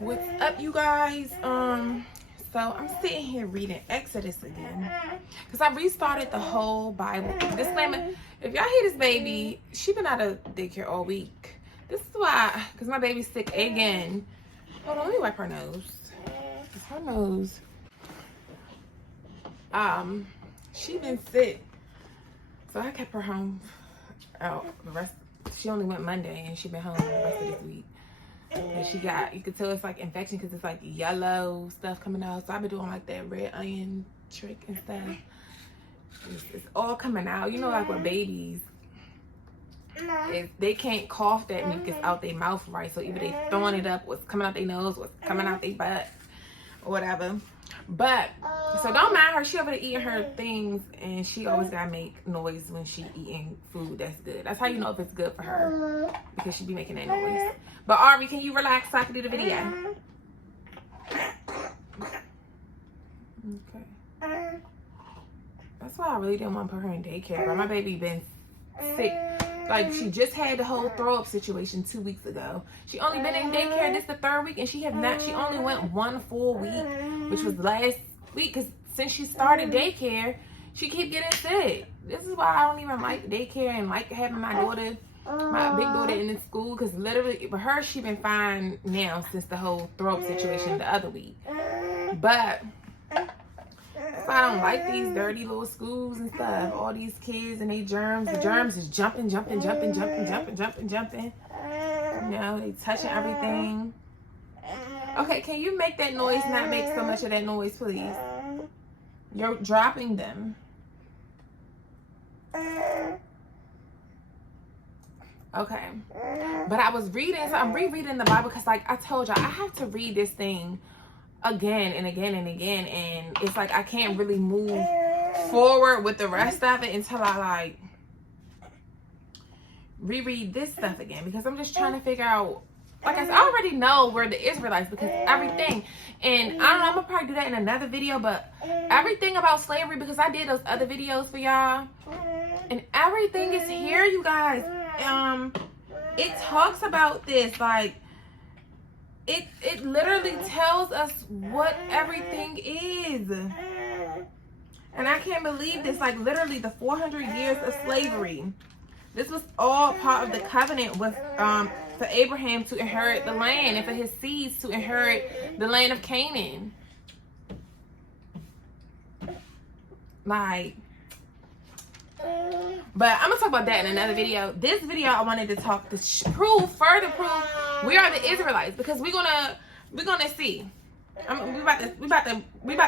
What's up, you guys? So I'm sitting here reading Exodus again because I restarted the whole Bible. Disclaimer: if y'all hear this baby, she been out of daycare all week. This is why, because my baby's sick again. Hold on, let me wipe her nose. Her nose. She been sick, so I kept her home. Out the rest. She only went Monday, and she been home the rest of this week. And she got, you can tell it's like infection because it's like yellow stuff coming out. So I've been doing like that red onion trick and stuff. It's all coming out. You know, like with babies, if they can't cough that mucus out their mouth right. So either they throwing it up, what's coming out their nose, what's coming out their butt, or whatever. But, so don't mind her. She over there eating her things, and she always gotta make noise when she eating food that's good. That's how you know if it's good for her, because she be making that noise. But Ari, can you relax so I can do the video? Okay. That's why I really didn't want to put her in daycare. But my baby been sick. Like, she just had the whole throw up situation 2 weeks ago. She only been in daycare this the third week, and she only went 1 full week, which was last week. Because since she started daycare, she keep getting sick. This is why I don't even like daycare and like having my daughter, my big daughter, in the school. Because literally, for her, she been fine now since the whole throw up situation the other week. But I don't like these dirty little schools and stuff. All these kids and they germs. The germs is jumping. You know, they touching everything. Okay, can you make that noise not make so much of that noise, please? You're dropping them. Okay. But I was reading, so I'm rereading the Bible because, like I told y'all, I have to read this thing again and again and again, and it's like I can't really move forward with the rest of it until I like reread this stuff again, because I'm just trying to figure out, like I said, I already know where the Israelites, because everything, and I don't know, I'm gonna probably do that in another video, but everything about slavery, because I did those other videos for y'all, and everything is here, you guys. It talks about this, like it literally tells us what everything is. And I can't believe this, like literally the 400 years of slavery. This was all part of the covenant with for Abraham to inherit the land and for his seeds to inherit the land of Canaan. Like, but I'm gonna talk about that in another video. This video I wanted to talk to further prove we are the Israelites, because we're gonna see. We about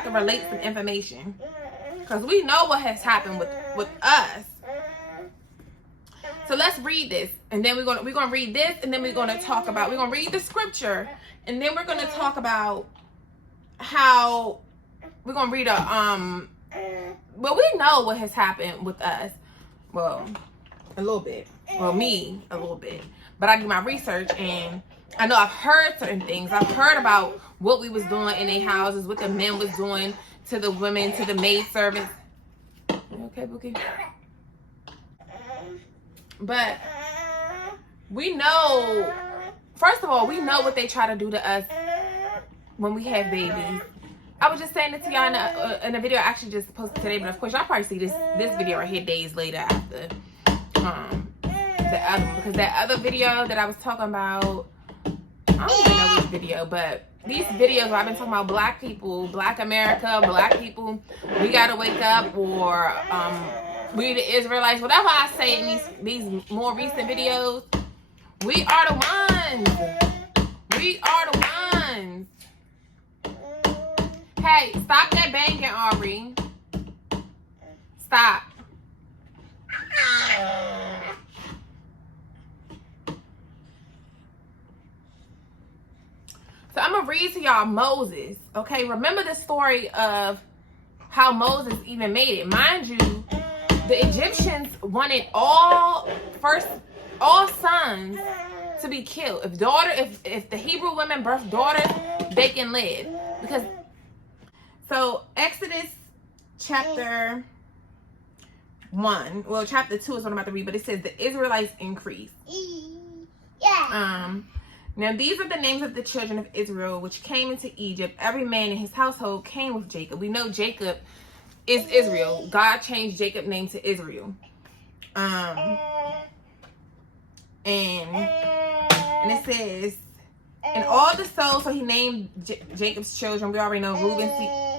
to relate some information, because we know what has happened with us. So let's read this, and then we're gonna read this, and then we're gonna read the scripture, and then we're gonna talk about how we're gonna read well, we know what has happened with us. Well, a little bit. Well, me, a little bit. But I do my research, and I know I've heard certain things. I've heard about what we was doing in their houses, what the men was doing to the women, to the maid servants. You okay, Bookie? But we know, first of all, we know what they try to do to us when we have babies. I was just saying it to y'all in a video I actually just posted today, but of course y'all probably see this video right here days later after the other one, because that other video that I was talking about, I don't even know which video, but these videos where I've been talking about black people, black America, black people, we gotta wake up, or we the Israelites, whatever I say in these more recent videos, we are the ones. We are the ones. Hey, stop that banging, Aubrey. Stop. So I'm going to read to y'all Moses. Okay, remember the story of how Moses even made it. Mind you, the Egyptians wanted all sons to be killed. If the Hebrew women birth daughters, they can live. Because so Exodus chapter 1, well chapter 2 is what I'm about to read, but it says the Israelites increased. Yeah. Now these are the names of the children of Israel which came into Egypt. Every man in his household came with Jacob. We know Jacob is Israel. God changed Jacob's name to Israel. And it says, and all the souls, so he named Jacob's children. We already know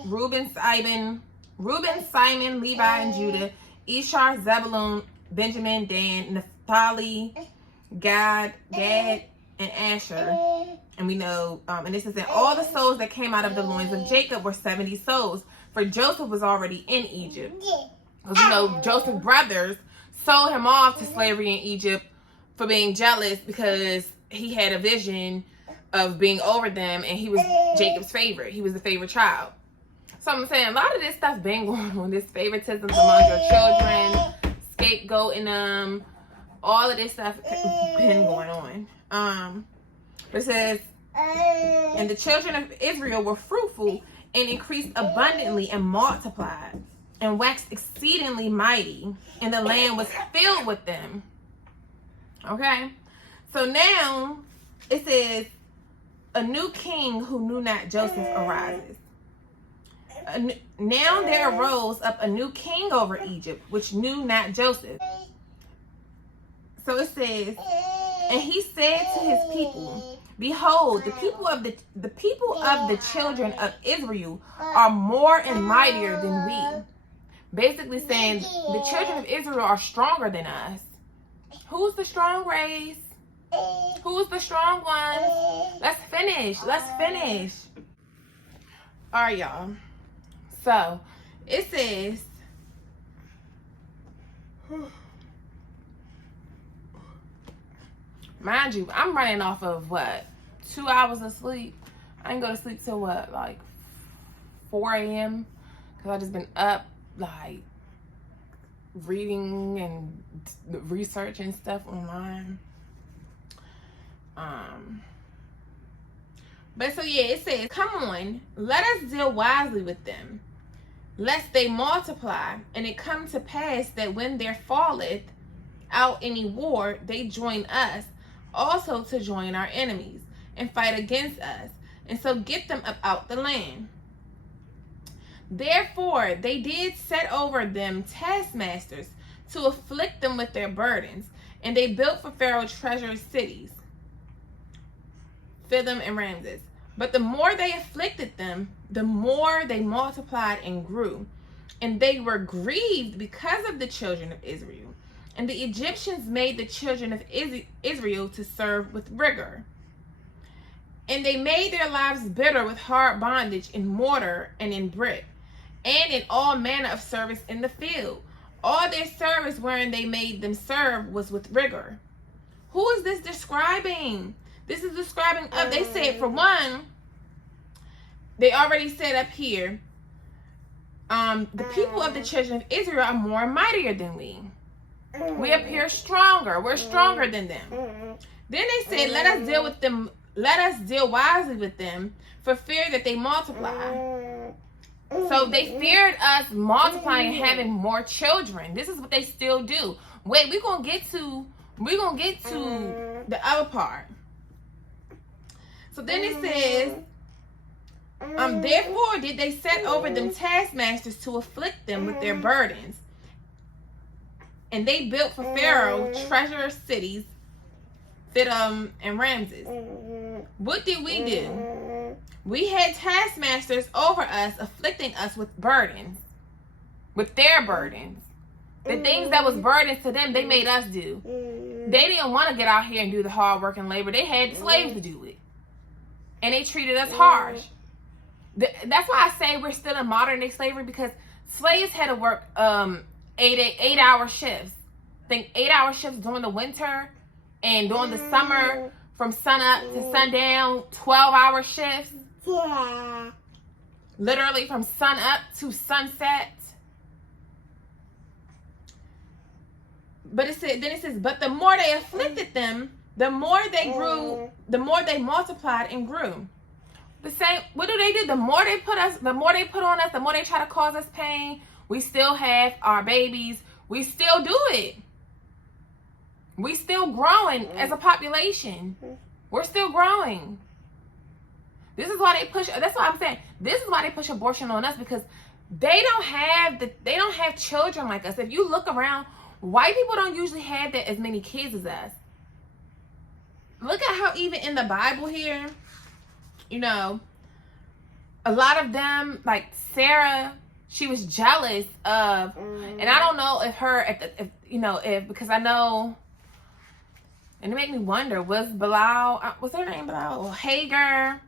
Reuben, Simon, Levi, and Judah, Ishar, Zebulun, Benjamin, Dan, Naphtali, Gad, and Asher. And we know, and this is in all the souls that came out of the loins of Jacob were 70 souls. For Joseph was already in Egypt. Because you know, Joseph's brothers sold him off to slavery in Egypt for being jealous because he had a vision of being over them and he was Jacob's favorite. He was the favorite child. So I'm saying a lot of this stuff been going on. This favoritism among your children, scapegoating them, all of this stuff been going on. It says, and the children of Israel were fruitful and increased abundantly and multiplied and waxed exceedingly mighty, and the land was filled with them. Okay, so now it says, a new king who knew not Joseph arises. Now there arose up a new king over Egypt, which knew not Joseph. So it says, and he said to his people, behold, the people of the children of Israel are more and mightier than we. Basically saying the children of Israel are stronger than us. Who's the strong race? Who's the strong one? Let's finish. All right, y'all. So it says, mind you, I'm running off of what? 2 hours of sleep. I didn't go to sleep till what? Like 4 a.m. Because I just been up like reading and researching stuff online. But so yeah, it says, come on, let us deal wisely with them, lest they multiply, and it come to pass that when there falleth out any war, they join us also to join our enemies and fight against us, and so get them up out the land. Therefore they did set over them taskmasters to afflict them with their burdens, and they built for Pharaoh treacherous cities, Pithom and Ramses. But the more they afflicted them, the more they multiplied and grew. And they were grieved because of the children of Israel. And the Egyptians made the children of Israel to serve with rigor. And they made their lives bitter with hard bondage in mortar and in brick, and in all manner of service in the field. All their service wherein they made them serve was with rigor. Who is this describing? This is describing of, they said, for one, they already said up here, the people of the children of Israel are more mightier than we. We appear stronger. We're stronger than them. Then they said, let us deal with them. Let us deal wisely with them for fear that they multiply. So they feared us multiplying and having more children. This is what they still do. Wait, we're gonna get to the other part. So then it says, therefore did they set over them taskmasters to afflict them with their burdens. And they built for Pharaoh treacherous cities, Pithom and Ramses. What did we do? We had taskmasters over us, afflicting us with burdens, with their burdens. The things that was burdens to them, they made us do. They didn't want to get out here and do the hard work and labor. They had slaves to do it. And they treated us harsh. That's why I say we're still in modern day slavery, because slaves had to work 8-hour shifts. Think 8-hour shifts during the winter and during the summer from sun up to sundown, 12-hour shifts. Yeah. Literally from sun up to sunset. But then it says, but the more they afflicted them, the more they grew, the more they multiplied and grew. The same, what do? The more they put on us, the more they try to cause us pain. We still have our babies. We still do it. We still growing as a population. We're still growing. This is why they push. That's why I'm saying this is why they push abortion on us, because they don't have children like us. If you look around, white people don't usually have that as many kids as us. Look at how even in the Bible here, you know, a lot of them, like Sarah, she was jealous of, and I don't know if because I know, and it made me wonder, was her name Bilal, or Hagar?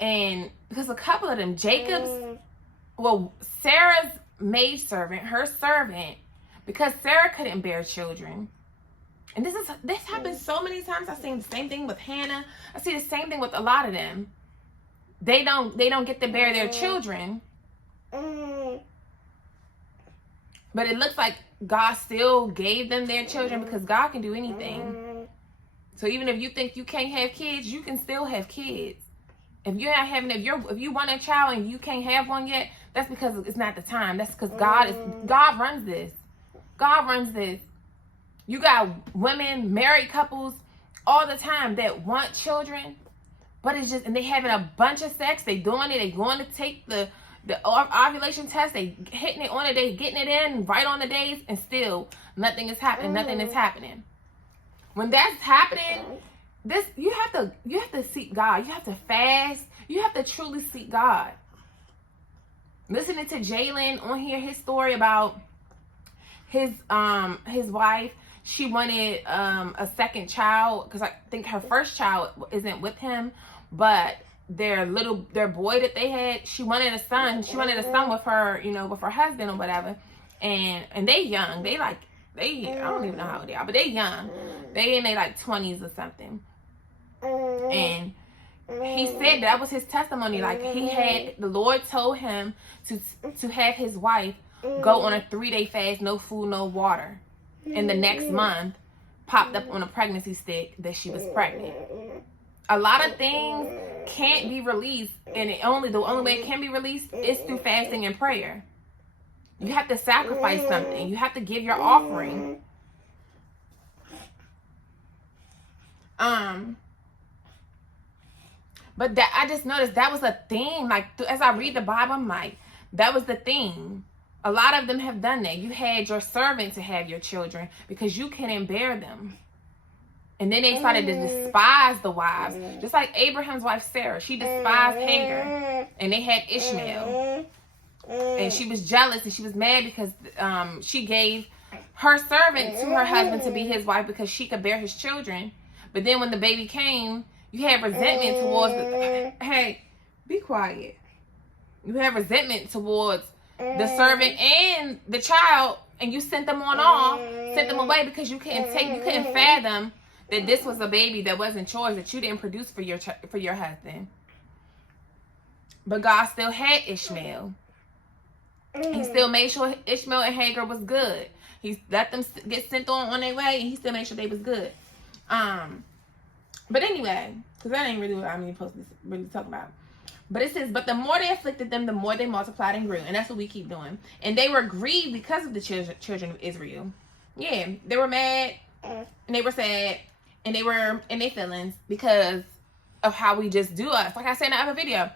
And because a couple of them, Jacob's, well, Sarah's maidservant, her servant, because Sarah couldn't bear children. And this happens so many times. I've seen the same thing with Hannah. I see the same thing with a lot of them. They don't get to bear their children. But it looks like God still gave them their children, because God can do anything. So even if you think you can't have kids, you can still have kids. If you want a child and you can't have one yet, that's because it's not the time. That's because God runs this. God runs this. You got women, married couples all the time that want children, but it's just, and they having a bunch of sex. They doing it. They going to take the ovulation test. They hitting it on the day, getting it in right on the days, and still nothing is happening. Nothing is happening. When that's happening, you have to seek God. You have to fast. You have to truly seek God. Listening to Jalen on here, his story about his wife. She wanted a second child, because I think her first child isn't with him, but their boy that they had, she wanted a son. She wanted a son with her, with her husband or whatever. And they young. I don't even know how old they are, but they young. They in their like 20s or something. And he said that was his testimony. Like, the Lord told him to have his wife go on a 3-day fast, no food, no water. And the next month popped up on a pregnancy stick that she was pregnant. A lot of things can't be released, and the only way it can be released is through fasting and prayer. You have to sacrifice something. You have to give your offering. But that, I just noticed that was a theme. Like, as I read the Bible, I'm like, that was the theme. A lot of them have done that. You had your servant to have your children because you couldn't bear them. And then they started to despise the wives. Just like Abraham's wife, Sarah. She despised Hagar. And they had Ishmael. And she was jealous and she was mad because she gave her servant to her husband to be his wife because she could bear his children. But then when the baby came, you had resentment towards hey, be quiet. You had resentment towards the servant and the child, and you sent them away because you couldn't fathom that this was a baby that wasn't yours, that you didn't produce for your husband. But God still had Ishmael. He still made sure Ishmael and Hagar was good. He let them get sent on their way, and he still made sure they was good. But anyway, because that ain't really what I'm supposed to really talk about. But it says, but the more they afflicted them, the more they multiplied and grew. And that's what we keep doing. And they were grieved because of the children of Israel. Yeah, they were mad and they were sad and they were in their feelings because of how we just do us. Like I said in the other video,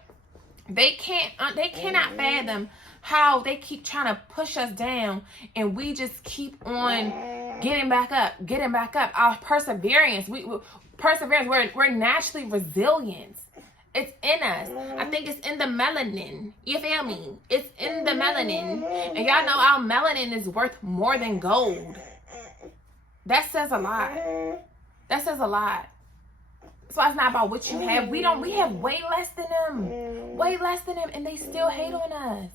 they cannot fathom how they keep trying to push us down and we just keep on getting back up. Our perseverance, we're naturally resilient. It's in us. I think it's in the melanin. You feel me? It's in the melanin. And y'all know our melanin is worth more than gold. That says a lot. So it's not about what you have. We have way less than them. Way less than them. And they still hate on us.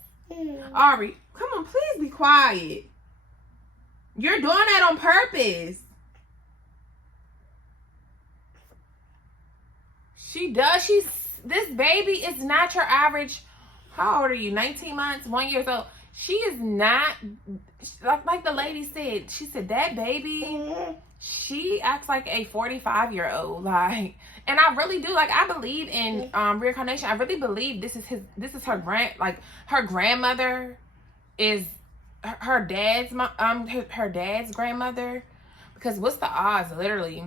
Ari, come on, please be quiet. You're doing that on purpose. She does. This baby is not your average. How old are you? 19 months, 1 year old. She is not, like the lady said, she said that baby, she acts like a 45-year-old. Like, and I really do. Like, I believe in reincarnation. I really believe this is her grandmother is her dad's grandmother. Because what's the odds, literally?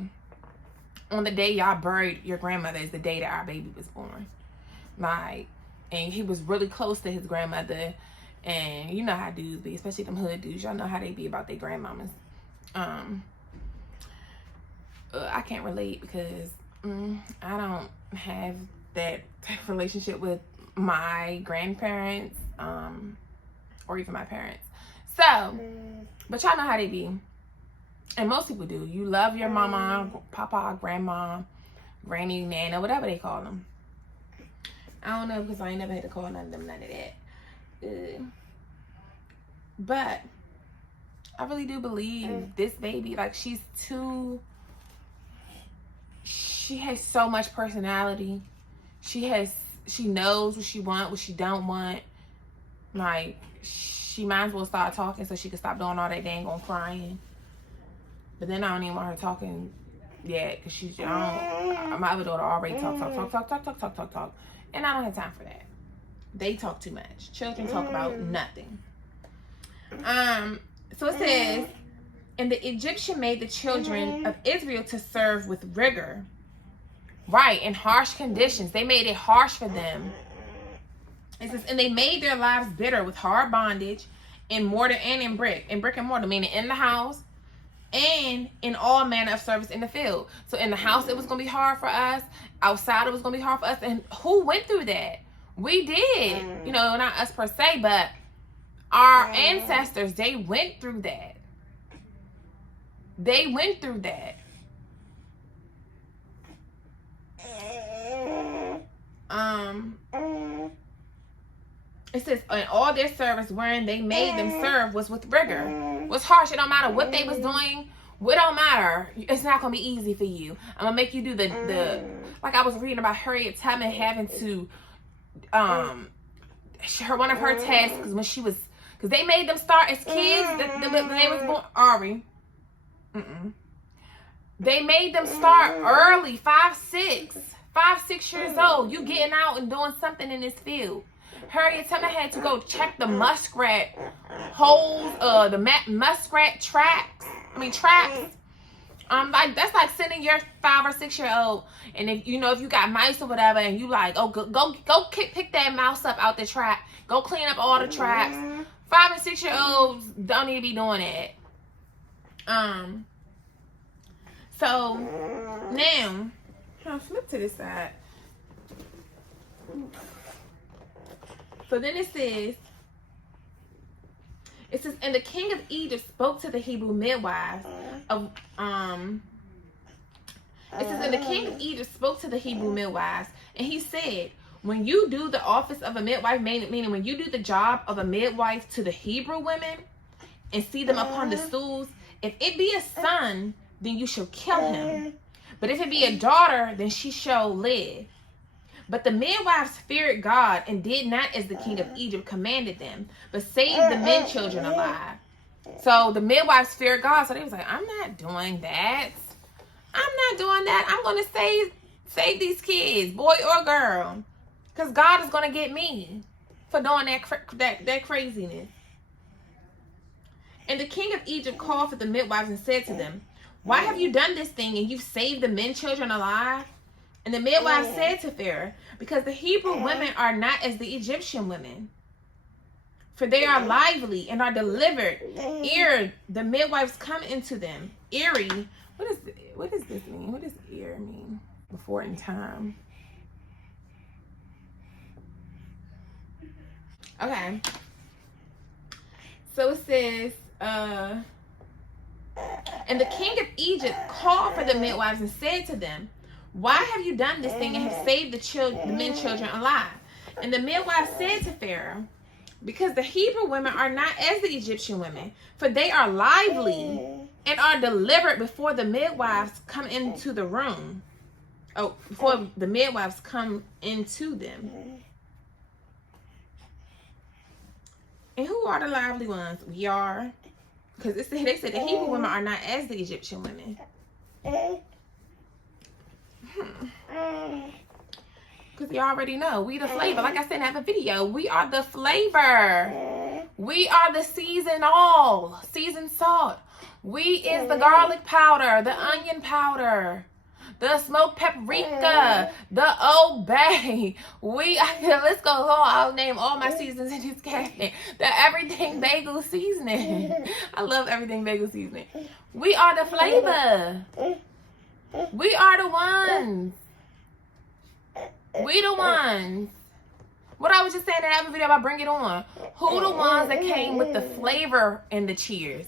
on the day y'all buried your grandmother is the day that our baby was born. Like, and he was really close to his grandmother. And you know how dudes be, especially them hood dudes. Y'all know how they be about their grandmamas. I can't relate because I don't have that type of relationship with my grandparents or even my parents. So, but y'all know how they be. And most people do. You love your mama, papa, grandma, granny, nana, whatever they call them. I don't know because I ain't never had to call none of them none of that. But I really do believe this baby, like, she has so much personality. She knows what she want, what she don't want. Like, she might as well start talking so she can stop doing all that dang on crying. But then I don't even want her talking yet because my other daughter already talk. And I don't have time for that. They talk too much. Children talk about nothing. So it says, and the Egyptian made the children of Israel to serve with rigor. Right, in harsh conditions. They made it harsh for them. It says, and they made their lives bitter with hard bondage in mortar and in brick. In brick and mortar, meaning in the house and in all manner of service in the field. So in the house, it was going to be hard for us. Outside, it was going to be hard for us. And who went through that? We did. You know, not us per se, but our ancestors, they went through that. They went through that. It says, in all their service wherein they made them serve was with rigor. Was harsh. It don't matter what they was doing. It don't matter. It's not going to be easy for you. I'm going to make you do the like I was reading about Harriet Tubman having to, one of her tasks, because when she was, because they made them start as kids, when they was born, Ari. They made them start early, 5, 6 years old. You getting out and doing something in this field. Harriet Tubman had to go check the muskrat holes, the muskrat tracks. Like that's like sending your 5 or 6 year old, and if you got mice or whatever, and you like, oh, go pick that mouse up out the trap. Go clean up all the traps. 5 and 6 year olds don't need to be doing it. So now, I'll flip to this side. So then it says, and the king of Egypt spoke to the Hebrew midwives of, and the king of Egypt spoke to the Hebrew midwives, and he said, when you do the office of a midwife, meaning when you do the job of a midwife to the Hebrew women and see them upon the stools, if it be a son, then you shall kill him. But if it be a daughter, then she shall live. But the midwives feared God and did not as the king of Egypt commanded them, but saved the men children alive. So the midwives feared God, so they was like, I'm not doing that. I'm going to save these kids, boy or girl, because God is going to get me for doing that craziness. And the king of Egypt called for the midwives and said to them, why have you done this thing and you've saved the men children alive? And the midwives said to Pharaoh, because the Hebrew women are not as the Egyptian women, for they are lively and are delivered ere the midwives come into them. Eerie. What does this mean? What does ear mean? Before in time. Okay. So it says, and the king of Egypt called for the midwives and said to them, why have you done this thing and have saved the men children alive? And the midwives said to Pharaoh, because the Hebrew women are not as the Egyptian women, for they are lively and are delivered before the midwives come into the room. Oh, before the midwives come into them. And who are the lively ones? We are. Because they said the Hebrew women are not as the Egyptian women. Because you already know, we the flavor. Like I said in that video, we are the flavor. We are the seasoned salt. We is the garlic powder, the onion powder, the smoked paprika, the Old Bay. Let's go home. I'll name all my seasons in this cabinet. The everything bagel seasoning. I love everything bagel seasoning. We are the flavor. We are the ones. We the ones. What I was just saying in that other video about Bring It On. Who the ones that came with the flavor and the cheers?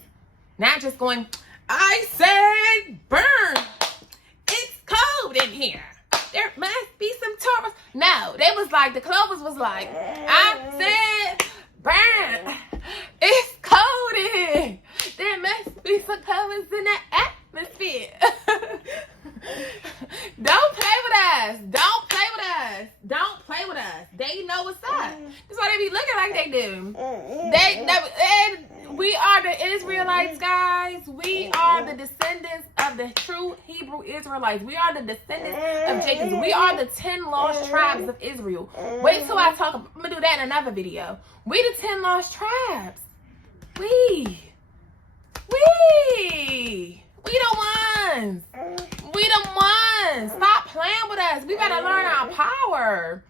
Not just going, I said burn. It's cold in here. There must be some Taurus. No, they was like, the Clovers was like, I said burn. It's cold in here. There must be some Taurus in the atmosphere. Don't play with us. Don't play with us. Don't play with us. They know what's up. That's why they be looking like they do. We are the Israelites, guys. We are the descendants of the true Hebrew Israelites. We are the descendants of Jacob. We are the 10 lost tribes of Israel. Wait till I talk. I'm going to do that in another video. We the 10 lost tribes. We the ones. We the ones. Stop playing with us. We better learn our power.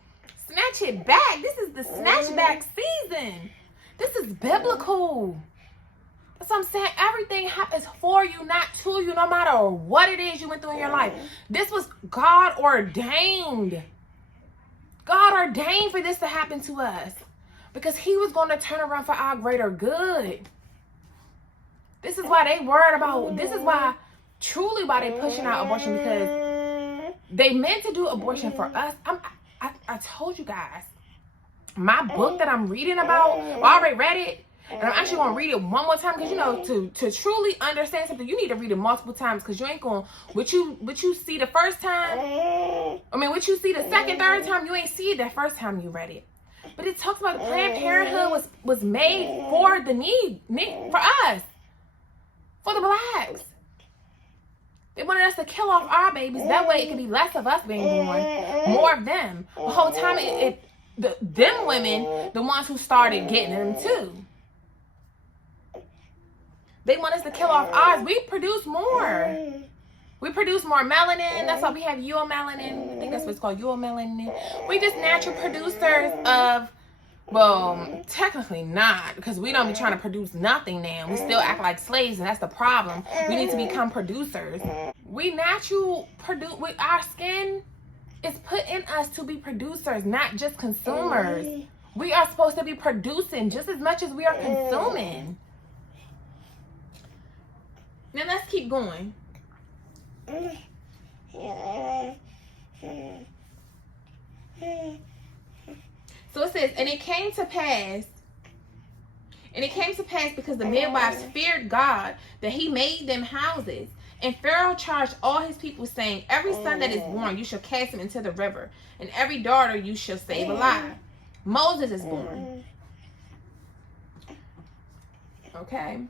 Snatch it back. This is the snatch back season. This is biblical. That's what I'm saying. Everything happens for you, not to you, no matter what it is you went through in your life. This was God ordained. God ordained for this to happen to us because he was going to turn around for our greater good. This is why they worried about, this is why, truly why they pushing out abortion, because they meant to do abortion for us. I told you guys, my book that I'm reading about, I already read it, and I'm actually going to read it one more time, because, you know, to truly understand something, you need to read it multiple times, because you ain't going, what you see the first time, what you see the second, third time, you ain't see it the first time you read it. But it talks about Planned Parenthood was made for the need for us. For the blacks. They wanted us to kill off our babies. That way it could be less of us being born, more of them. The whole time them women, the ones who started getting them too. They want us to kill off ours. We produce more. We produce more melanin. That's why we have uomelanin. I think that's what it's called, uomelanin. We just natural producers of, well, technically not, because we don't be trying to produce nothing now. We still act like slaves, and that's the problem. We need to become producers. We natural produce. Our skin is put in us to be producers, not just consumers. We are supposed to be producing just as much as we are consuming. Now let's keep going. So it says, and it came to pass because the midwives feared God that he made them houses. And Pharaoh charged all his people, saying, every son that is born you shall cast him into the river, and every daughter you shall save alive. Moses is born. Okay.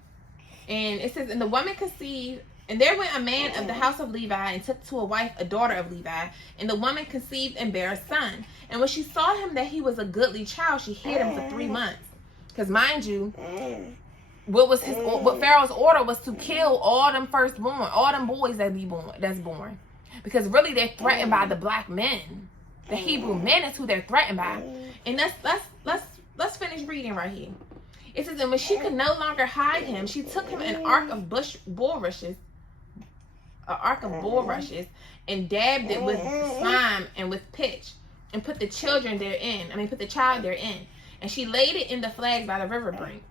And it says, and the woman conceived, and there went a man of the house of Levi and took to a wife a daughter of Levi. And the woman conceived and bare a son. And when she saw him that he was a goodly child, she hid him for 3 months. Because mind you, what Pharaoh's order was to kill all them firstborn, all them boys that's born. Because really they're threatened by the black men. The Hebrew men is who they're threatened by. And let's finish reading right here. It says, and when she could no longer hide him, she took him an ark of bulrushes, and dabbed it with slime and with pitch, and put the child therein. And she laid it in the flags by the river brink.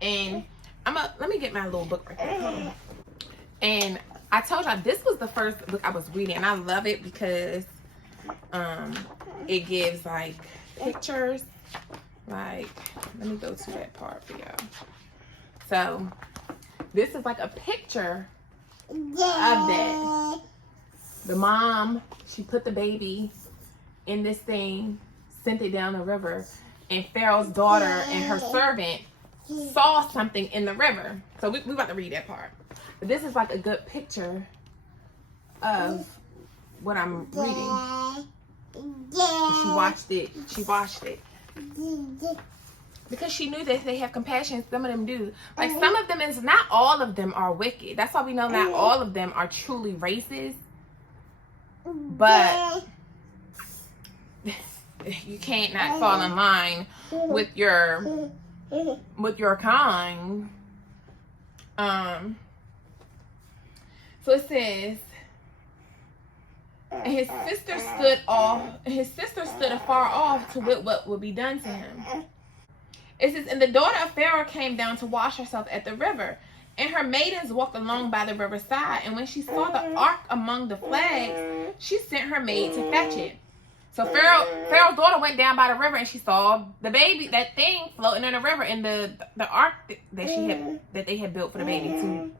And let me get my little book right here. Hold on. And I told y'all this was the first book I was reading, and I love it because it gives like pictures. Like, let me go to that part for y'all. So this is like a picture of that. The mom, she put the baby in this thing, sent it down the river, and Pharaoh's daughter and her servant saw something in the river. So we about to read that part. But this is like a good picture of what I'm reading. She watched it. Because she knew that they have compassion. Some of them do. Like some of them, not all of them are wicked. That's why we know not all of them are truly racist. but you can't not fall in line with your kind. So it says, and his sister stood afar off to wit what would be done to him. It says, and the daughter of Pharaoh came down to wash herself at the river, and her maidens walked along by the riverside. And when she saw the ark among the flags, she sent her maid to fetch it. So Pharaoh's daughter went down by the river, and she saw the baby, that thing floating in the river, and the ark that they had built for the baby to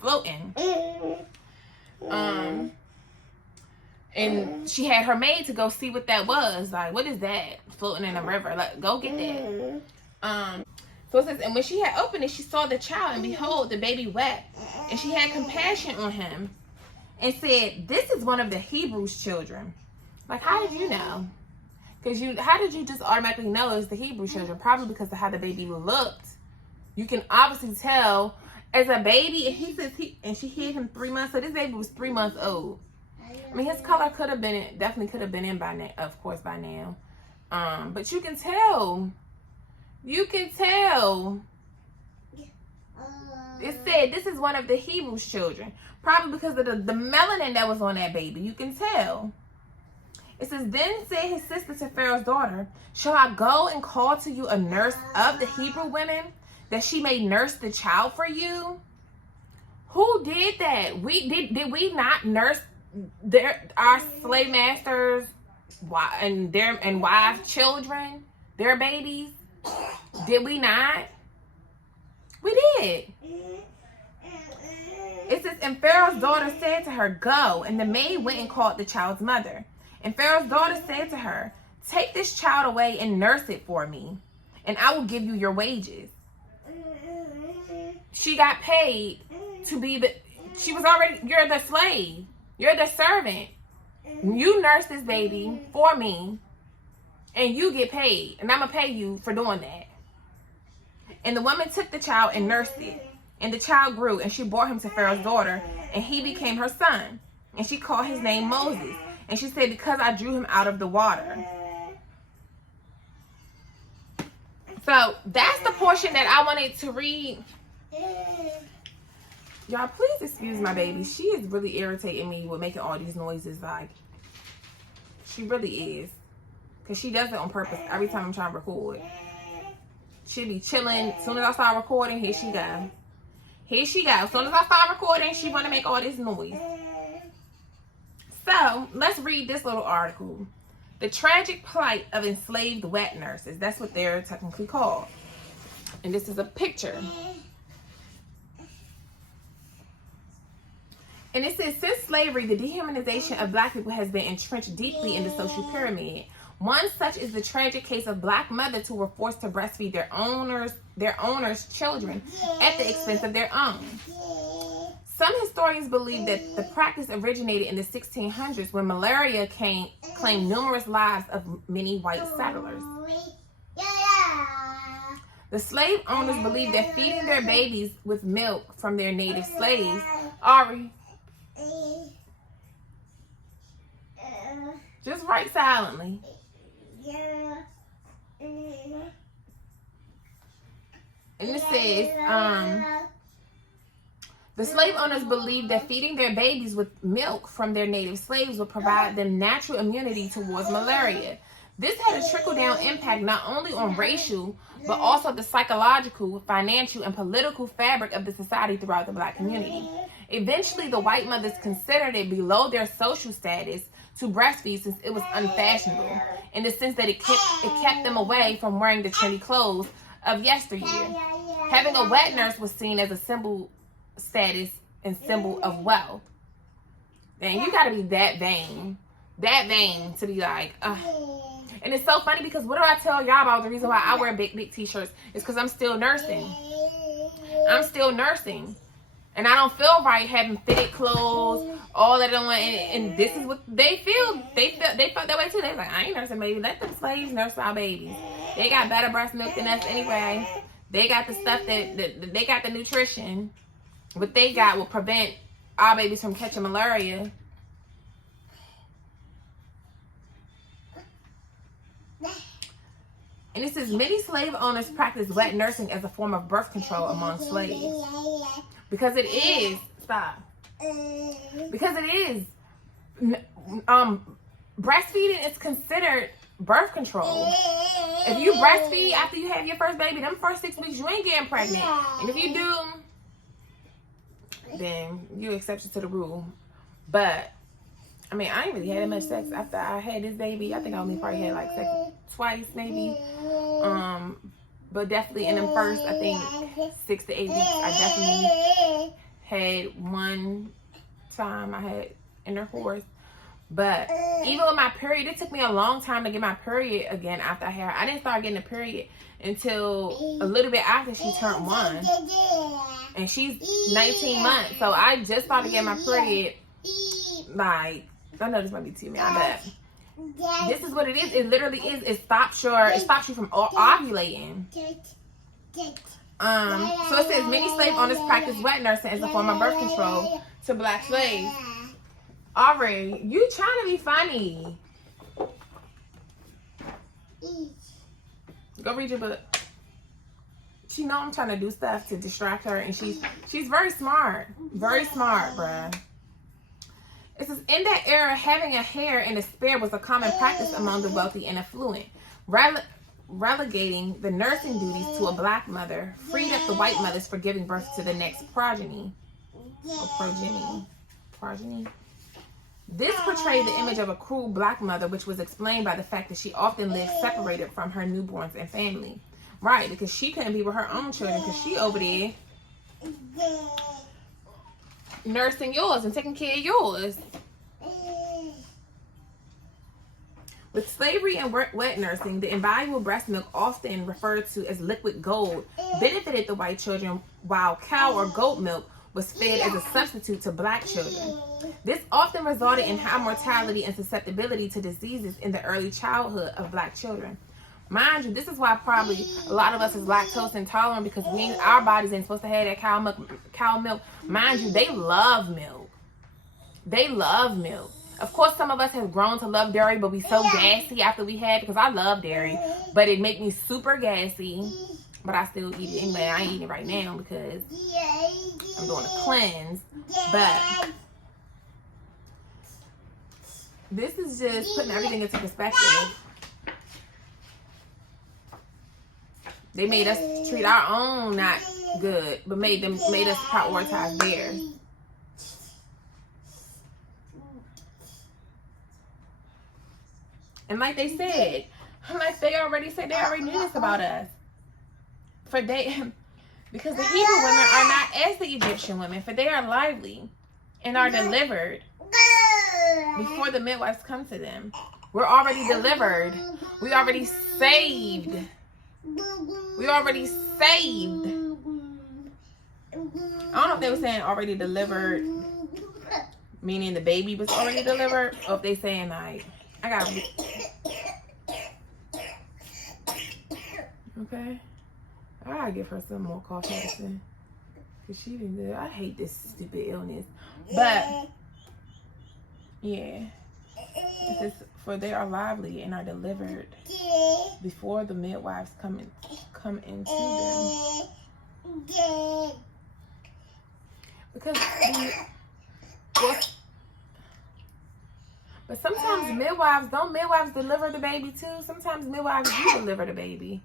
float in. And she had her maid to go see what that was. Like, what is that floating in the river? Like, go get that. So it says, and when she had opened it, she saw the child, and behold, the baby wept. And she had compassion on him and said, this is one of the Hebrews' children. Like, how did you know? How did you just automatically know it's the Hebrew children? Probably because of how the baby looked. You can obviously tell as a baby, and he says and she hid him 3 months. So this baby was 3 months old. I mean, his color definitely could have been in by now, of course, by now. But you can tell. You can tell. It said this is one of the Hebrews' children. Probably because of the melanin that was on that baby. You can tell. It says, then said his sister to Pharaoh's daughter, shall I go and call to you a nurse of the Hebrew women, that she may nurse the child for you? Who did that? Did we not nurse our slave masters and wives' children, their babies? Did we not? We did. It says, and Pharaoh's daughter said to her, go. And the maid went and called the child's mother. And Pharaoh's daughter said to her, take this child away and nurse it for me, and I will give you your wages. She got paid to be you're the slave. You're the servant. You nurse this baby for me, and you get paid. And I'm going to pay you for doing that. And the woman took the child and nursed it. And the child grew, and she brought him to Pharaoh's daughter, and he became her son. And she called his name Moses. And she said, because I drew him out of the water. So that's the portion that I wanted to read. Y'all, please excuse my baby. She is really irritating me with making all these noises. Like, she really is. Because she does it on purpose every time I'm trying to record. She'll be chilling. As soon as I start recording, here she go. Here she go. As soon as I start recording, she want to make all this noise. So, let's read this little article. The tragic plight of enslaved wet nurses. That's what they're technically called. And this is a picture. And it says, since slavery, the dehumanization of black people has been entrenched deeply in the social pyramid. One such is the tragic case of black mothers who were forced to breastfeed their owners' children at the expense of their own. Some historians believe that the practice originated in the 1600s when malaria claimed numerous lives of many white settlers. The slave owners believed that feeding their babies with milk from their native slaves, just write silently. And it says, the slave owners believed that feeding their babies with milk from their native slaves would provide them natural immunity towards malaria. This had a trickle-down impact not only on racial, but also the psychological, financial, and political fabric of the society throughout the black community. Eventually, the white mothers considered it below their social status to breastfeed since it was unfashionable, in the sense that it kept them away from wearing the trendy clothes of yesteryear. Having a wet nurse was seen as a symbol status and symbol of wealth. And you gotta be that vain to be like, And it's so funny because what do I tell y'all about the reason why I wear big t-shirts is because I'm still nursing. And I don't feel right having fitted clothes, all that on, and this is what they feel. They felt that way too. They're like, I ain't nursing baby. Let them slaves nurse our babies. They got better breast milk than us anyway. They got the stuff that they got the nutrition. What they got will prevent our babies from catching malaria. And it says many slave owners practice wet nursing as a form of birth control among slaves. Because it is, stop. Because it is, breastfeeding is considered birth control. If you breastfeed after you have your first baby, them first 6 weeks, you ain't getting pregnant. And if you do, then you exception to the rule. But, I mean, I ain't really had that much sex after I had this baby. I think I only probably had like sex twice, maybe. But definitely in them first, I think 6 to 8 weeks, I definitely had one time I had intercourse. But even with my period, it took me a long time to get my period again after I had her. I didn't start getting a period until a little bit after she turned 1. And she's 19 months. So I just started getting my period, like, I know this might be too many, I bet. This is what it is. It literally is. It stops you from ovulating. So it says many slave owners practice wet nursing as a form of birth control to black slaves. Aubrey, you trying to be funny. Go read your book. She know I'm trying to do stuff to distract her, and she's very smart. Very smart, bruh. It says, in that era, having a hair and a spare was a common practice among the wealthy and affluent. Relegating the nursing duties to a black mother freed up the white mothers for giving birth to the next progeny. Or progeny. This portrayed the image of a cruel black mother, which was explained by the fact that she often lived separated from her newborns and family. Right, because she couldn't be with her own children because she over there nursing yours and taking care of yours. With slavery and wet nursing, the invaluable breast milk, often referred to as liquid gold, benefited the white children, while cow or goat milk was fed as a substitute to black children. This often resulted in high mortality and susceptibility to diseases in the early childhood of black children. Mind you, this is why probably a lot of us is lactose intolerant, because our bodies ain't supposed to have that cow milk. Mind you, they love milk. They love milk. Of course, some of us have grown to love dairy, but we so gassy after we had, because I love dairy, but it make me super gassy. But I still eat it anyway. I ain't eating it right now because I'm doing a cleanse. But this is just putting everything into perspective. They made us treat our own not good, but made us prioritize theirs. And like they said, they already knew this about us. Because the Hebrew women are not as the Egyptian women, for they are lively and are delivered before the midwives come to them. We're already delivered. We already saved. We already saved. I don't know if they were saying already delivered, meaning the baby was already delivered, or if they saying like, okay. I gotta give her some more cough medicine. Cause she didn't do it. I hate this stupid illness. But yeah. It says, for they are lively and are delivered before the midwives come into them. Because but sometimes midwives deliver the baby too. Sometimes midwives do deliver the baby.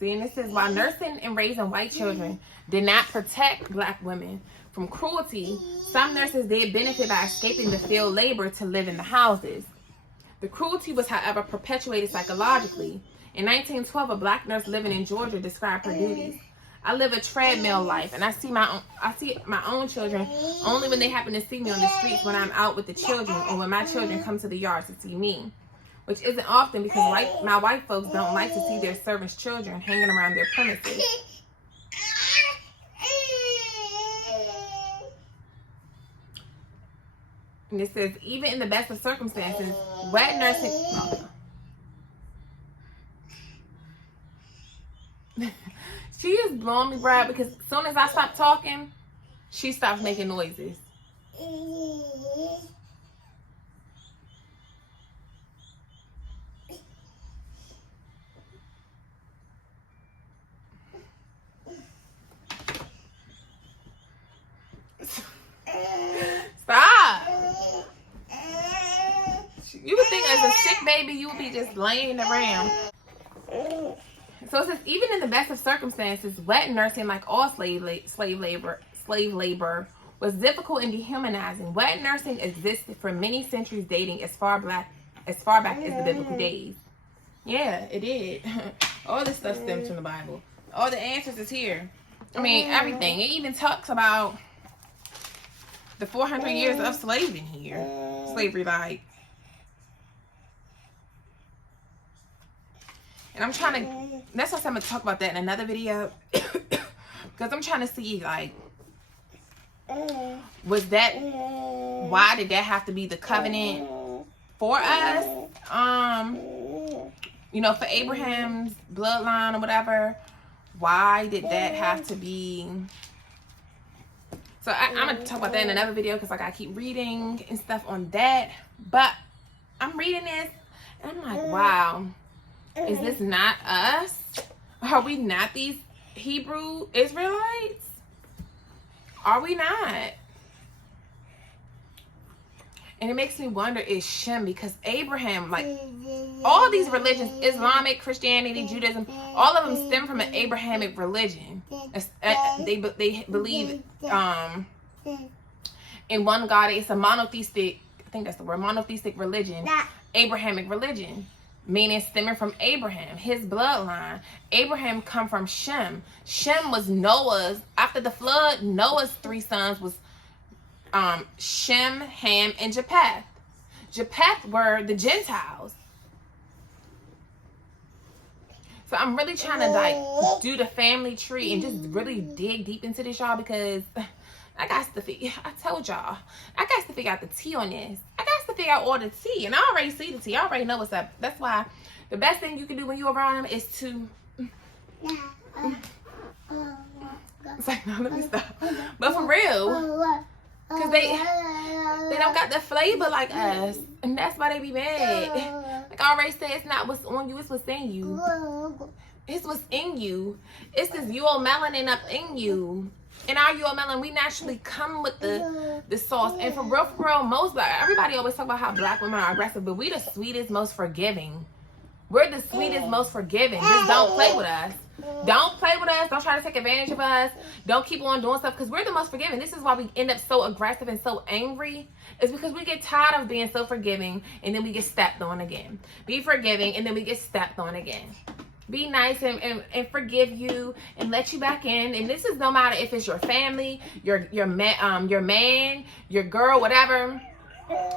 See, and it says, while nursing and raising white children did not protect black women from cruelty, some nurses did benefit by escaping the field labor to live in the houses. The cruelty was, however, perpetuated psychologically. In 1912, a black nurse living in Georgia described her duties. I live a treadmill life, and I see my own children only when they happen to see me on the streets when I'm out with the children, or when my children come to the yard to see me. Which isn't often, because my white folks don't like to see their servants' children hanging around their premises. And it says, even in the best of circumstances, wet nursing... She is blowing me, Brad, because as soon as I stop talking, she stops making noises. baby, you would be just laying around. So it says, even in the best of circumstances, wet nursing, like all slave labor, was difficult and dehumanizing. Wet nursing existed for many centuries, dating as far back as the biblical days. Yeah, it did. All this stuff stems from the Bible. All the answers is here. I mean, everything. It even talks about the 400 years of slavery here. Slavery, like. And I'm trying to, that's why I'm going to talk about that in another video. Because I'm trying to see, like, was that, why did that have to be the covenant for us? You know, for Abraham's bloodline or whatever. Why did that have to be? So I'm going to talk about that in another video because, like, I keep reading and stuff on that. But I'm reading this and I'm like, wow. Is this not us? Are we not these Hebrew Israelites? Are we not? And it makes me wonder, is Shem, because Abraham, like, all these religions, Islamic, Christianity, Judaism, all of them stem from an Abrahamic religion. They believe in one God. It's a monotheistic, I think that's the word, monotheistic religion, Abrahamic religion. Meaning stemming from Abraham, his bloodline. Abraham come from Shem. Shem was Noah's, after the flood, Noah's 3 sons was Shem, Ham, and Japheth. Japheth were the Gentiles. So I'm really trying to, like, do the family tree and just really dig deep into this, y'all, because I got to figure, I told y'all, I got to figure out the tea on this. I got to figure out all the tea, and I already see the tea. I already know what's up. That's why the best thing you can do when you're around them is to, it's like, no, let me stop. But for real, because they don't got the flavor like us, and that's why they be mad. Like I already said, it's not what's on you, it's what's in you. It's what's in you. It's this melanin up in you. In our UML, we naturally come with the sauce. And for real, most, everybody always talk about how black women are aggressive, but we the sweetest, most forgiving. We're the sweetest, most forgiving. Just don't play with us. Don't play with us. Don't try to take advantage of us. Don't keep on doing stuff, because we're the most forgiving. This is why we end up so aggressive and so angry. It's because we get tired of being so forgiving, and then we get stepped on again. Be forgiving, and then we get stepped on again. Be nice and forgive you and let you back in. And this is no matter if it's your family, your man, your girl, whatever,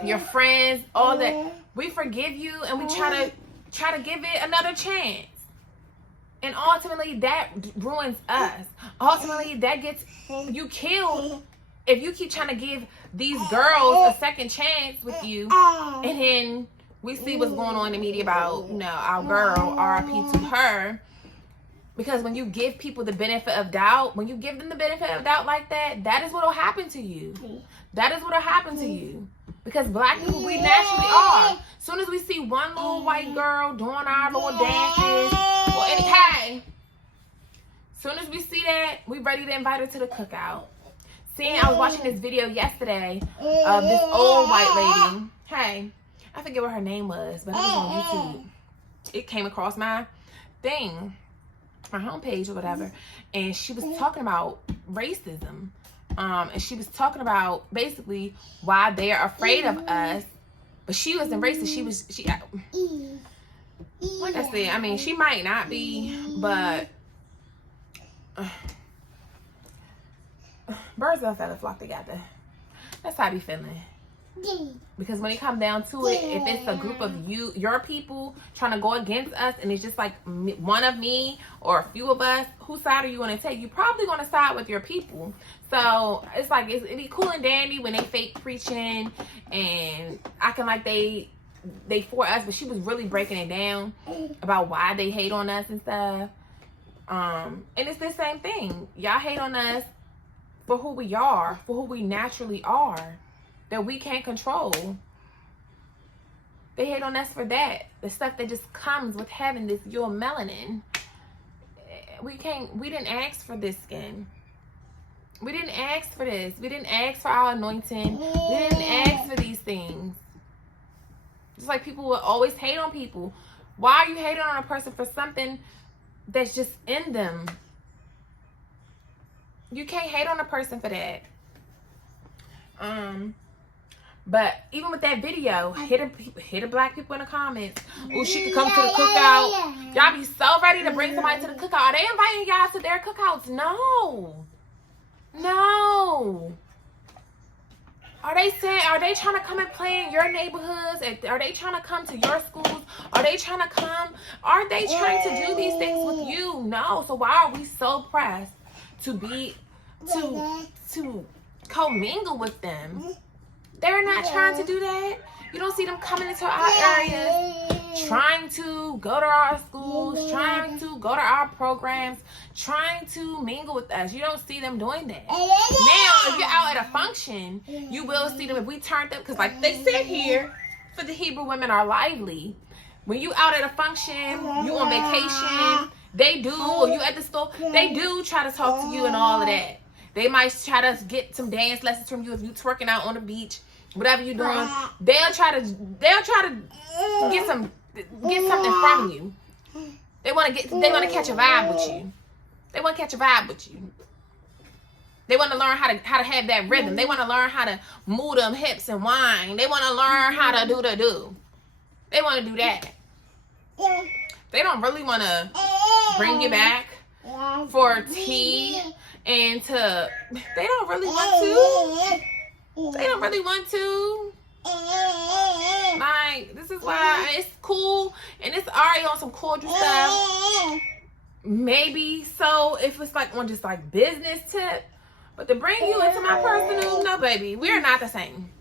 your friends, all that. We forgive you and we try to give it another chance. And ultimately that ruins us. Ultimately that gets you killed if you keep trying to give these girls a second chance with you, and then we see what's going on in the media about, you know, our girl, RIP to her. Because when you give people the benefit of doubt, when you give them the benefit of doubt like that, that is what will happen to you. That is what will happen to you. Because black people, we naturally are. As soon as we see one little white girl doing our little dances, or as soon as we see that, we ready to invite her to the cookout. Seeing, I was watching this video yesterday of this old white lady. Hey, I forget what her name was, but it was on YouTube. It came across my thing, my homepage or whatever, and she was talking about racism. And she was talking about basically why they are afraid of us. But she wasn't racist. She like I said, I mean, she might not be, but birds of a feather flock together. That's how I be feeling. Because when it comes down to it, if it's a group of your people trying to go against us, and it's just like one of me or a few of us, whose side are you going to take? You're probably going to side with your people. So it's like, it'd be cool and dandy when they fake preaching and acting like they for us, but she was really breaking it down about why they hate on us and stuff. And it's the same thing. Y'all hate on us for who we are, for who we naturally are, that we can't control. They hate on us for that. The stuff that just comes with having this your melanin. We didn't ask for this skin. We didn't ask for this. We didn't ask for our anointing. We didn't ask for these things. Just like people will always hate on people. Why are you hating on a person for something that's just in them? You can't hate on a person for that. But even with that video, hit a black people in the comments. Oh, she could come to the cookout. Y'all be so ready to bring somebody to the cookout. Are they inviting y'all to their cookouts? No. No. Are they trying to come and play in your neighborhoods? Are they trying to come to your schools? Are they trying to come? Are they trying to do these things with you? No. So why are we so pressed to commingle with them? They're not trying to do that. You don't see them coming into our areas, trying to go to our schools, trying to go to our programs, trying to mingle with us. You don't see them doing that. Now, if you're out at a function, you will see them. If we turned up, because like they said here, for the Hebrew women are lively. When you out at a function, you on vacation, they do, or you at the store, they do try to talk to you and all of that. They might try to get some dance lessons from you if you twerking out on the beach, whatever you're doing. They'll try to get something from you. They want to catch a vibe with you. They want to catch a vibe with you. They want to learn how to have that rhythm. They want to learn how to move them hips and whine. They want to learn how to do the do. They want to do that. They don't really want to bring you back for tea. And they don't really want to. They don't really want to. Like, this is why it's cool. And it's already on some cordial stuff. Maybe so if it's like on just like business tip. But to bring you into my personal, no baby. We're not the same.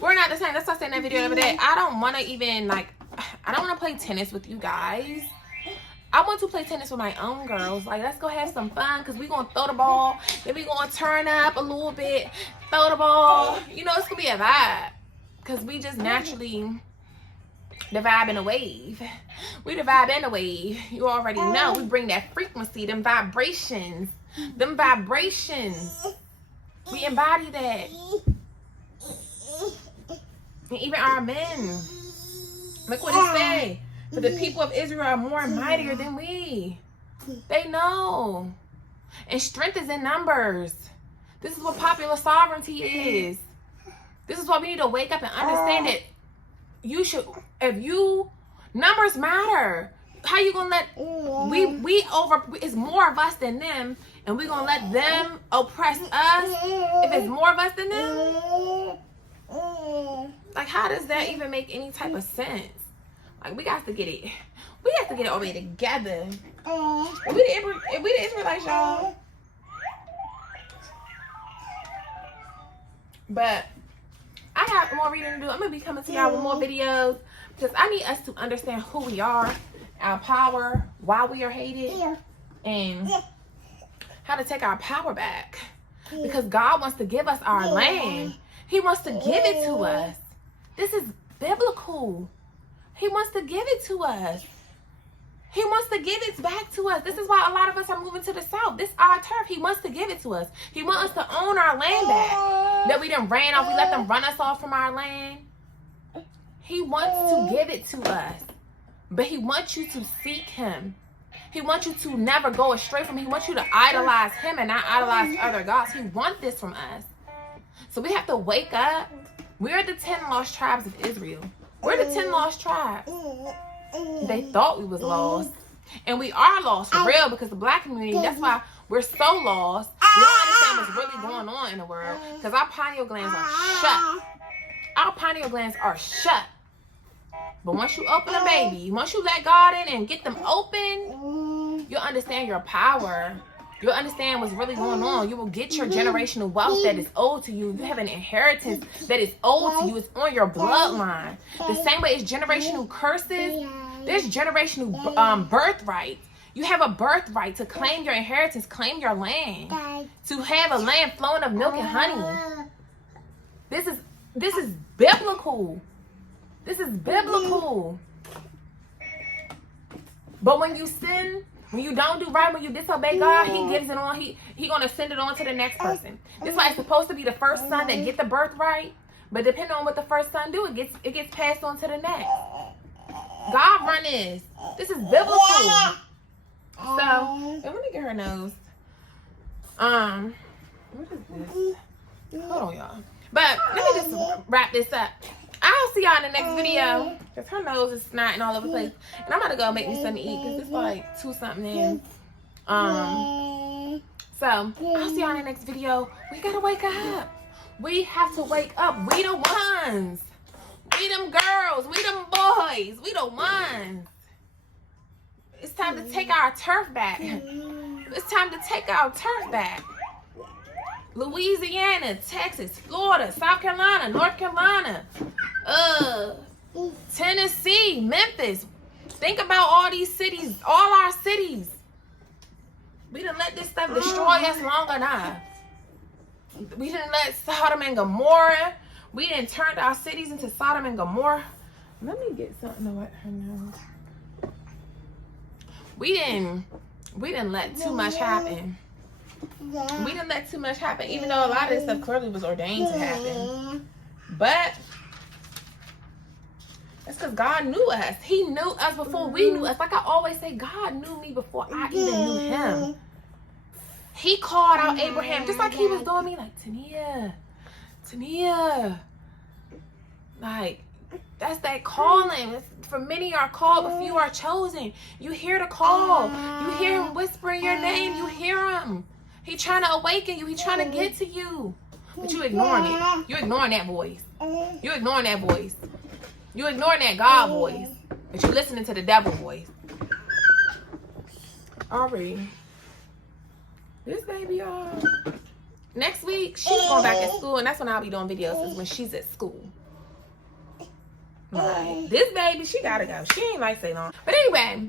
We're not the same. That's what I said in that video the other day. I don't want to even like, I don't want to play tennis with you guys. I want to play tennis with my own girls. Like, let's go have some fun because we're going to throw the ball. Then we're going to turn up a little bit, throw the ball. You know, it's going to be a vibe because we just naturally the vibe in a wave. We the vibe in a wave. You already know. We bring that frequency, them vibrations. Them vibrations. We embody that. And even our men. Look what it say. But the people of Israel are more mightier than we. They know. And strength is in numbers. This is what popular sovereignty is. This is why we need to wake up and understand that you should, numbers matter. How you gonna let, it's more of us than them, and we gonna let them oppress us if it's more of us than them? Like, how does that even make any type of sense? Like, we got to get it over here together. We the Israelites, y'all. But I have more reading to do. I'm gonna be coming to y'all with more videos because I need us to understand who we are, our power, why we are hated, and how to take our power back. Because God wants to give us our land. He wants to give it to us. This is biblical. He wants to give it to us. He wants to give it back to us. This is why a lot of us are moving to the South. This is our turf. He wants to give it to us. He wants us to own our land back. That we done ran off. We let them run us off from our land. He wants to give it to us. But he wants you to seek him. He wants you to never go astray from him. He wants you to idolize him and not idolize other gods. He wants this from us. So we have to wake up. We're the 10 lost tribes of Israel. We're the 10 lost tribes. They thought we was lost. And we are lost for real because the black community, that's why we're so lost. We don't understand what's really going on in the world because our pineal glands are shut. Our pineal glands are shut. But once you open a baby, once you let God in and get them open, you'll understand your power. You'll understand what's really going on. You will get your generational wealth that is owed to you. You have an inheritance that is owed to you. It's on your bloodline. The same way as generational curses, there's generational birthright. You have a birthright to claim your inheritance, claim your land, to have a land flowing of milk and honey. This is biblical. This is biblical. But when you sin, when you don't do right, when you disobey God, he gives it on. He gonna send it on to the next person. This is why it's supposed to be the first son that get the birthright. But depending on what the first son do, it gets passed on to the next. God run this. This is biblical. So, and let me get her nose. What is this? Hold on, y'all. But let me just wrap this up. I'll see y'all in the next video. Because her nose is snotting all over the place. And I'm about to go make me something to eat. Because it's like 2 something in. So, I'll see y'all in the next video. We gotta wake up. We have to wake up. We the ones. We them girls. We them boys. We the ones. It's time to take our turf back. It's time to take our turf back. Louisiana, Texas, Florida, South Carolina, North Carolina, Tennessee, Memphis. Think about all these cities, all our cities. We didn't let this stuff destroy us long enough. We didn't let Sodom and Gomorrah. We didn't turn our cities into Sodom and Gomorrah. Let me get something to wet her nose. We didn't let too much happen. We didn't let too much happen, even though a lot of this stuff clearly was ordained to happen. But that's because God knew us. He knew us before we knew us. Like I always say, God knew me before I even knew him. He called out Abraham just like he was doing me. Like, Tania. Like, that's that calling. For many are called, but few are chosen. You hear the call. You hear him whispering your name. You hear him. He trying to awaken you. He trying to get to you. But you ignoring it. You ignoring that voice. You ignoring that voice. You ignoring that God voice. But you listening to the devil voice. Alright. This baby, y'all. Next week, she's going back at school. And that's when I'll be doing videos, is when she's at school. Right. This baby, she gotta go. She ain't like stay long. But anyway,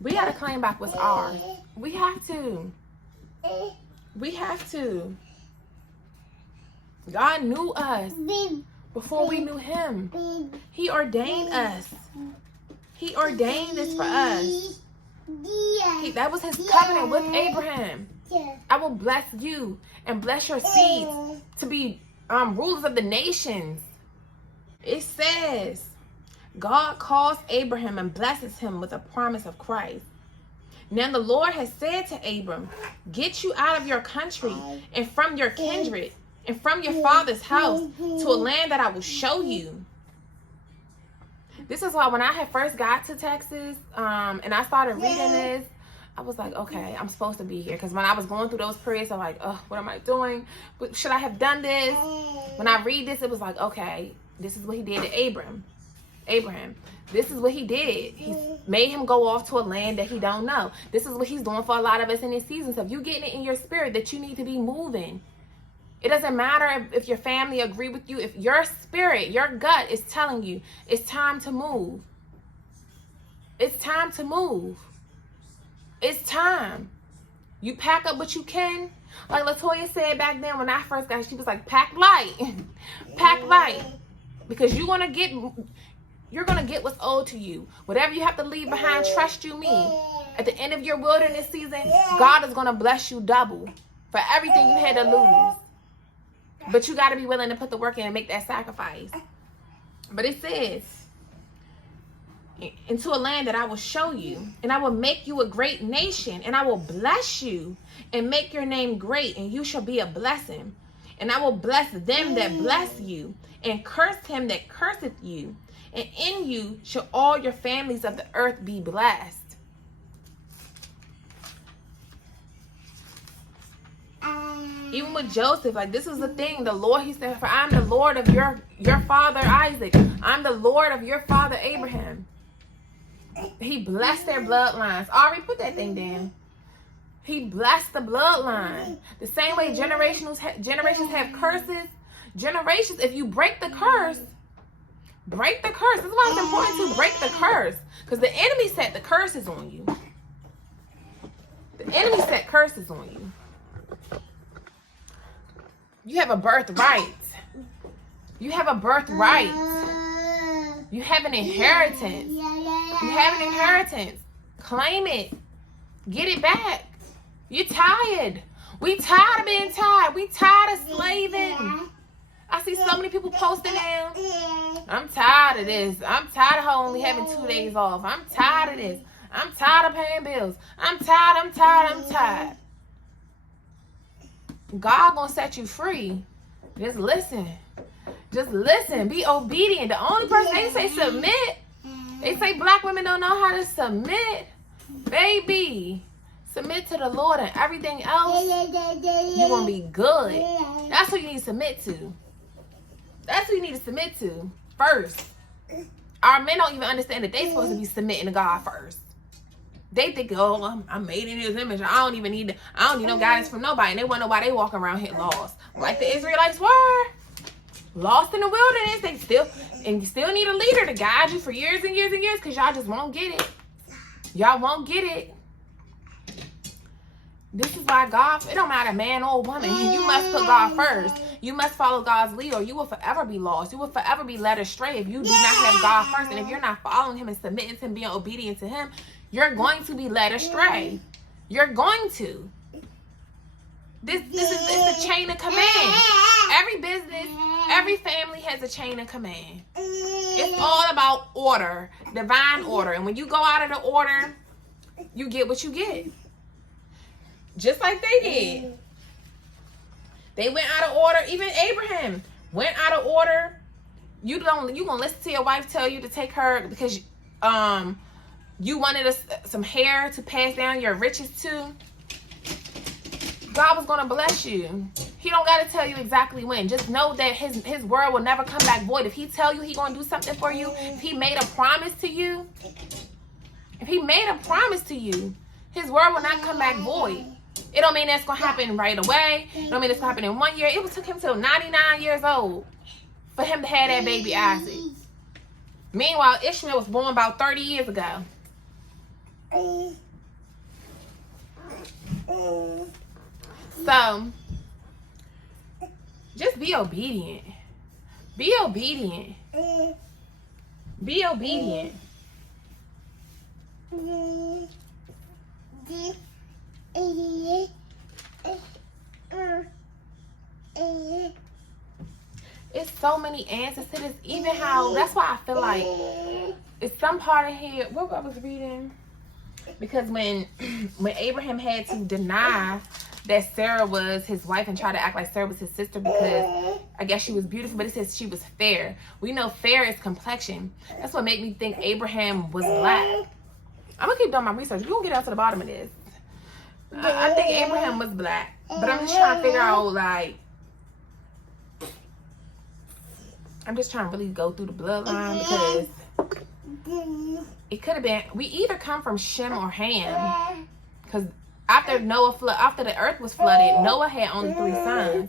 we gotta claim back what's ours. We have to. We have to. God knew us before we knew him. He ordained us. He ordained this for us. That was his covenant with Abraham. I will bless you and bless your seeds to be rulers of the nations. It says, God calls Abraham and blesses him with a promise of Christ. Now the Lord has said to Abram, get you out of your country and from your kindred and from your father's house to a land that I will show you. This is why when I had first got to Texas and I started reading this, I was like, okay, I'm supposed to be here. Because when I was going through those periods, I'm like, oh, what am I doing? Should I have done this? When I read this, it was like, okay, this is what he did to Abraham. This is what he did. He made him go off to a land that he don't know. This is what he's doing for a lot of us in this season. So if you're getting it in your spirit that you need to be moving, it doesn't matter if your family agree with you. If your spirit, your gut is telling you it's time to move. It's time to move. It's time. You pack up what you can. Like Latoya said back then when I first got, she was like, pack light. Pack light. Because you're gonna get what's owed to you. Whatever you have to leave behind, trust you me. At the end of your wilderness season, God is gonna bless you double for everything you had to lose. But you gotta be willing to put the work in and make that sacrifice. But it says, into a land that I will show you, and I will make you a great nation, and I will bless you and make your name great, and you shall be a blessing. And I will bless them that bless you, and curse him that curseth you. And in you shall all your families of the earth be blessed. Even with Joseph, like this is the thing. The Lord, he said, for I'm the Lord of your father Isaac. I'm the Lord of your father Abraham. He blessed their bloodlines. Ari, put that thing down. He blessed the bloodline. The same way generations have curses. Generations, if you break the curse, break the curse. This is why it's important to break the curse. Because the enemy set the curses on you. The enemy set curses on you. You have a birthright. You have a birthright. You have an inheritance. You have an inheritance. Claim it. Get it back. You're tired. We tired of being tired. We tired of slaving. I see so many people posting now. I'm tired of this. I'm tired of her only having 2 days off. I'm tired of this. I'm tired of paying bills. I'm tired. God gonna set you free. Just listen. Be obedient. The only person they say submit. They say black women don't know how to submit. Baby, submit to the Lord and everything else, you're gonna be good. That's what you need to submit to. That's what you need to submit to first. Our men don't even understand that they're supposed to be submitting to God first. They think, oh, I'm made in His image. I don't need no guidance from nobody. And they wonder why they walk around here lost, like the Israelites were lost in the wilderness. You still need a leader to guide you for years and years and years, because y'all just won't get it. Y'all won't get it. This is why God, it don't matter man or woman, you must put God first. You must follow God's lead, or you will forever be lost. You will forever be led astray if you do not have God first. And if you're not following Him and submitting to Him, being obedient to Him, you're going to be led astray. You're going to. This is a chain of command. Every business, every family has a chain of command. It's all about order, divine order. And when you go out of the order, you get what you get. Just like they did. They went out of order. Even Abraham went out of order. You gonna listen to your wife tell you to take her because you wanted some hair to pass down your riches to. God was gonna bless you. He don't gotta tell you exactly when. Just know that his word will never come back void. If He tell you He gonna do something for you, if He made a promise to you, His word will not come back void. It don't mean that's going to happen right away. It don't mean it's going to happen in 1 year. It took Him till 99 years old for Him to have that baby Isaac. Meanwhile, Ishmael was born about 30 years ago. So, just be obedient. Be obedient. Be obedient. It's so many answers to this. Even how, that's why I feel like it's some part of here. What I was reading, because when Abraham had to deny that Sarah was his wife and try to act like Sarah was his sister because I guess she was beautiful, but it says she was fair. We know fair is complexion. That's what made me think Abraham was black. I'm gonna keep doing my research. We're gonna get down to the bottom of this. I think Abraham was black, but I'm just trying to figure out, like, I'm just trying to really go through the bloodline, because it could have been, we either come from Shem or Ham, because after the earth was flooded, Noah had only 3 sons,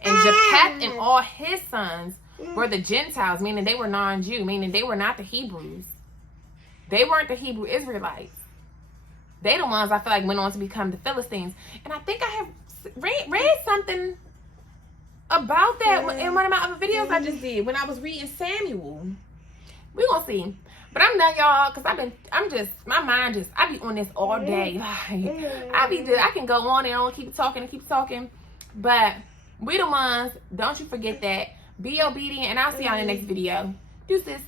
and Japheth and all his sons were the Gentiles, meaning they were non-Jew, meaning they were not the Hebrews. They weren't the Hebrew Israelites. They the ones I feel like went on to become the Philistines. And I think I have read something about that in one of my other videos I just did when I was reading Samuel. We're gonna see. But I'm done, y'all, because my mind I be on this all day. I can go on and on, keep talking. But we the ones, don't you forget that. Be obedient, and I'll see y'all in the next video. Deuces.